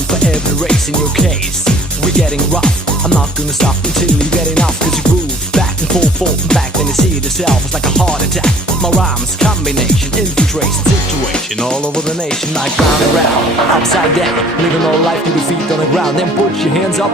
one for every race in your case. We're getting rough, I'm not gonna stop until you get enough. Cause you groove back and forth and back, then you see it yourself, it's like a heart attack. My rhymes, combination, infiltration, situation all over the nation. Like round and round, upside down, living all life with your feet on the ground. Then put your hands up